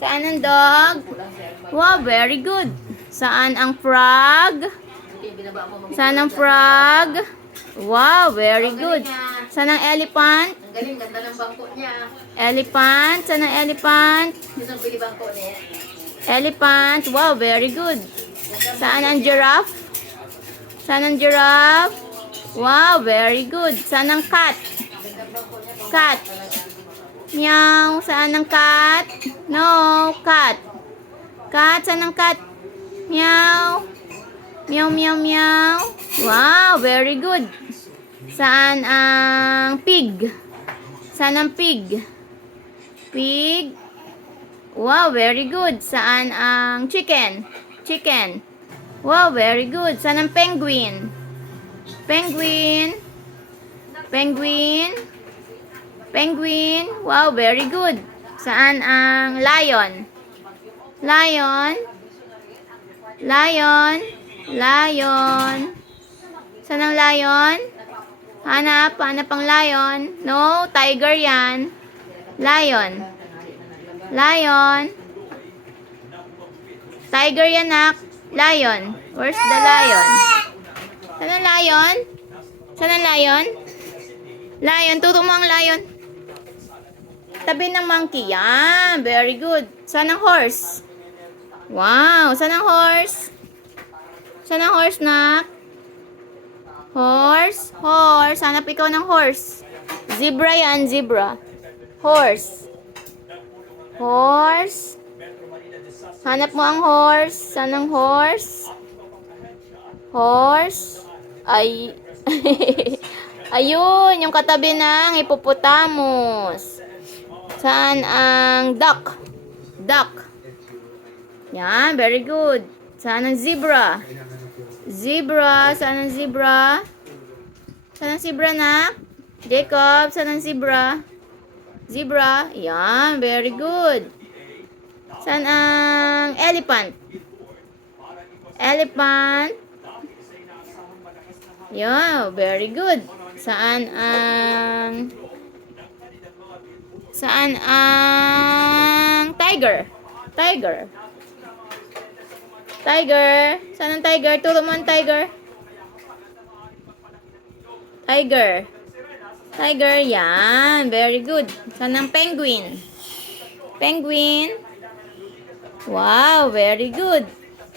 Saan ang dog? Wow, very good. Saan ang frog? Saan ang frog? Wow, very good. Saan ang elephant? Ang galing, ganda ng bangko niya. Elephant? Saan ang elephant? Yun ang bili bangko niya. Elephant. Wow, very good. Saan ang giraffe? Saan ang giraffe? Wow, very good. Saan ang cat? Cat. Meow. Saan ang cat? No, cat. Cat. Saan ang cat? Meow. Meow, meow, meow. Wow, very good. Saan ang pig? Saan ang pig? Pig. Wow, very good. Saan ang chicken? Chicken. Wow, very good. Saan ang penguin? Penguin. Penguin. Penguin. Wow, very good. Saan ang lion? Lion. Lion. Lion. Saan ang lion? Hanap. Hanap ang lion. No, tiger yan. Lion. Lion. Tiger yan, nak. Lion. Where's the lion? Saan ang lion? Saan ang lion? Lion. Turo mo ang lion. Tabi ng monkey. Yan. Very good. Saan ang horse? Wow. Saan ang horse? Saan ang horse, nak? Horse. Horse. Hanap ikaw ng horse. Zebra yan. Zebra. Horse. Horse. Hanap mo ang horse. Saan ang horse? Horse. Ay. Ayun, yung katabi ng hippopotamus. Saan ang duck? Duck. Yan, very good. Saan ang zebra? Zebra. Saan ang zebra? Saan ang zebra, nak? Jacob, saan ang zebra? Zebra. Yan, very good. Saan ang elephant? Elephant. Yeah, very good. Saan ang tiger? Tiger. Tiger. Saan ang tiger? Turo mo ang tiger. Tiger. Tiger. Yan, very good. Saan ang penguin? Penguin. Wow, very good.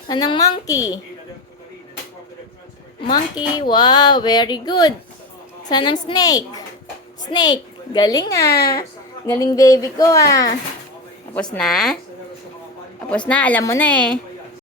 Saan ang monkey? Monkey. Wow, very good. Saan ang snake? Snake. Galing ah. Galing baby ko ah. Tapos na? Tapos na, alam mo na eh.